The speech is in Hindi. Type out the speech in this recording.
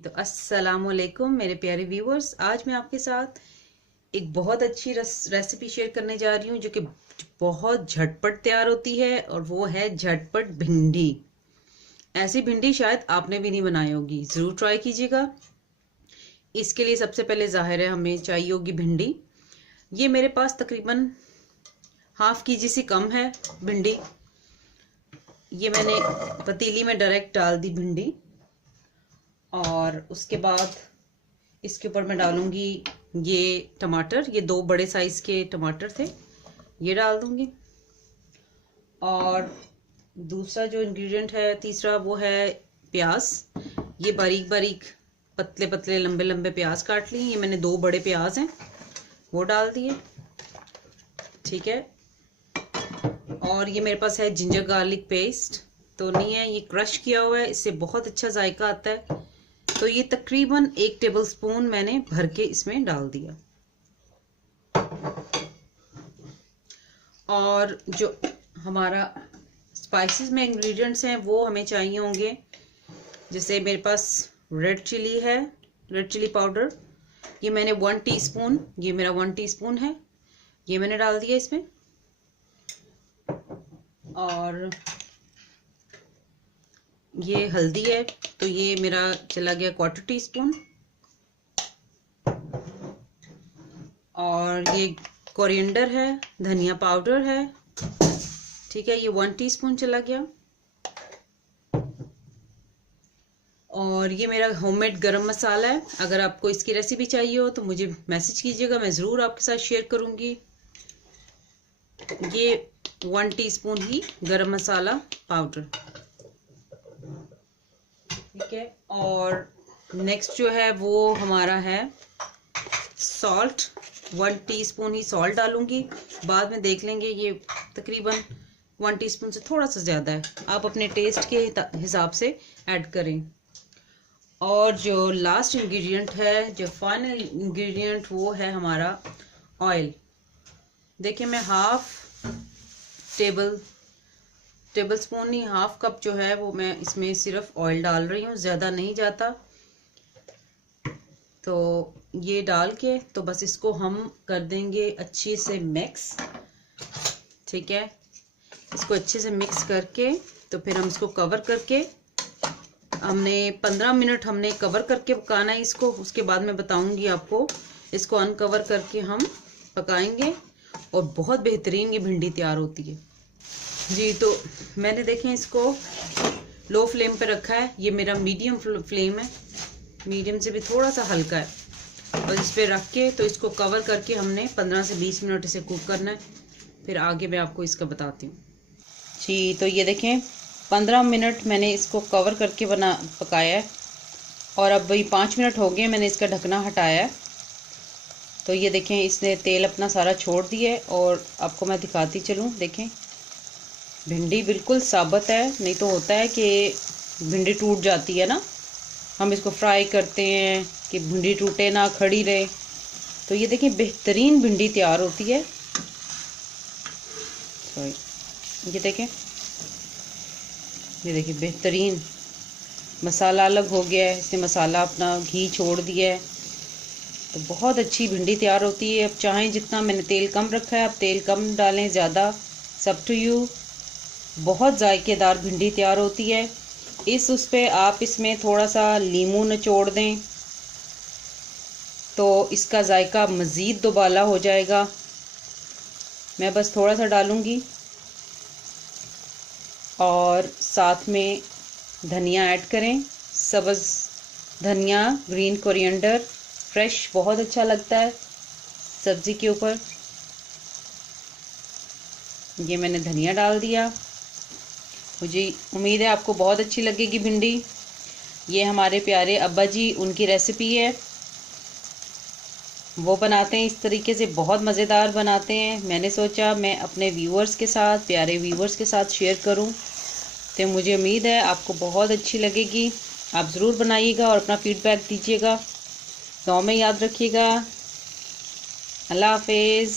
तो अस्सलाम वालेकुम मेरे प्यारे व्यूअर्स। आज मैं आपके साथ एक बहुत अच्छी रेसिपी शेयर करने जा रही हूँ जो कि बहुत झटपट तैयार होती है, और वो है झटपट भिंडी। ऐसी भिंडी शायद आपने भी नहीं बनाई होगी, ज़रूर ट्राई कीजिएगा। इसके लिए सबसे पहले ज़ाहिर है हमें चाहिए होगी भिंडी। ये मेरे पास तकरीबन हाफ केजी से कम है भिंडी। ये मैंने पतीली में डायरेक्ट डाल दी भिंडी, और उसके बाद इसके ऊपर मैं डालूंगी ये टमाटर। ये 2 बड़े साइज के टमाटर थे, ये डाल दूंगी। और दूसरा जो इंग्रेडिएंट है तीसरा, वो है प्याज। ये बारीक बारीक पतले पतले लंबे लंबे प्याज काट लिए। ये मैंने 2 बड़े प्याज हैं, वो डाल दिए। ठीक है। और ये मेरे पास है जिंजर गार्लिक पेस्ट, तो नहीं है, ये क्रश किया हुआ है, इससे बहुत अच्छा जायका आता है। तो ये तकरीबन 1 टेबलस्पून मैंने भर के इसमें डाल दिया। और जो हमारा स्पाइसेस में इंग्रेडिएंट्स हैं वो हमें चाहिए होंगे, जैसे मेरे पास रेड चिली है, रेड चिली पाउडर। ये मैंने 1 टीस्पून, ये मेरा 1 टीस्पून है, ये मैंने डाल दिया इसमें। और ये हल्दी है, तो ये मेरा चला गया 1/4 टीस्पून। और ये कोरिएंडर है, धनिया पाउडर है, ठीक है, ये 1 टीस्पून चला गया। और ये मेरा होममेड गरम मसाला है। अगर आपको इसकी रेसिपी चाहिए हो तो मुझे मैसेज कीजिएगा, मैं ज़रूर आपके साथ शेयर करूँगी। ये 1 टीस्पून ही गरम मसाला पाउडर, ठीक है। और नेक्स्ट जो है वो हमारा है सॉल्ट। 1 टीस्पून ही सॉल्ट डालूंगी, बाद में देख लेंगे। ये तकरीबन 1 टीस्पून से थोड़ा सा ज़्यादा है, आप अपने टेस्ट के हिसाब से ऐड करें। और जो लास्ट इंग्रेडिएंट है, जो फाइनल इंग्रेडिएंट, वो है हमारा ऑयल। देखिए मैं हाफ टेबल स्पून ही, हाफ कप जो है वो मैं इसमें सिर्फ ऑयल डाल रही हूँ, ज़्यादा नहीं जाता। तो ये डाल के तो बस इसको हम कर देंगे अच्छे से मिक्स, ठीक है। इसको अच्छे से मिक्स करके तो फिर हम इसको कवर करके, हमने 15 मिनट हमने कवर करके पकाना है इसको। उसके बाद मैं बताऊंगी आपको। इसको अनकवर करके हम पकाएंगे और बहुत बेहतरीन ये भिंडी तैयार होती है जी। तो मैंने देखें इसको लो फ्लेम पे रखा है, ये मेरा मीडियम फ्लेम है, मीडियम से भी थोड़ा सा हल्का है। और इस पे रख के तो इसको कवर करके हमने 15 से 20 मिनट इसे कुक करना है। फिर आगे मैं आपको इसका बताती हूँ जी। तो ये देखें 15 मिनट मैंने इसको कवर करके पकाया है, और अब वही 5 मिनट हो गए मैंने इसका ढकना हटाया है। तो ये देखें इसने तेल अपना सारा छोड़ दिया है। और आपको मैं दिखाती चलूँ, देखें भिंडी बिल्कुल साबुत है, नहीं तो होता है कि भिंडी टूट जाती है ना, हम इसको फ्राई करते हैं कि भिंडी टूटे ना, खड़ी रहे। तो ये देखिए बेहतरीन भिंडी तैयार होती है। ये देखें, ये देखिए बेहतरीन मसाला अलग हो गया है, इसने मसाला अपना घी छोड़ दिया है। तो बहुत अच्छी भिंडी तैयार होती है। अब चाहें जितना, मैंने तेल कम रखा है, आप तेल कम डालें, ज़्यादा, सब टू यू। बहुत जायकेदार भिंडी तैयार होती है। उस पे आप इसमें थोड़ा सा नींबू निचोड़ दें तो इसका जायका मज़ीद दुबाला हो जाएगा। मैं बस थोड़ा सा डालूंगी, और साथ में धनिया ऐड करें, सब्ज़ धनिया, ग्रीन कोरिएंडर, फ्रेश, बहुत अच्छा लगता है सब्ज़ी के ऊपर। ये मैंने धनिया डाल दिया। मुझे उम्मीद है आपको बहुत अच्छी लगेगी भिंडी। ये हमारे प्यारे अब्बा जी, उनकी रेसिपी है, वो बनाते हैं इस तरीके से, बहुत मज़ेदार बनाते हैं। मैंने सोचा मैं अपने व्यूअर्स के साथ, प्यारे व्यूअर्स के साथ शेयर करूं, तो मुझे उम्मीद है आपको बहुत अच्छी लगेगी। आप ज़रूर बनाइएगा और अपना फीडबैक दीजिएगा। दुआ में याद रखिएगा। अल्लाह हाफिज़।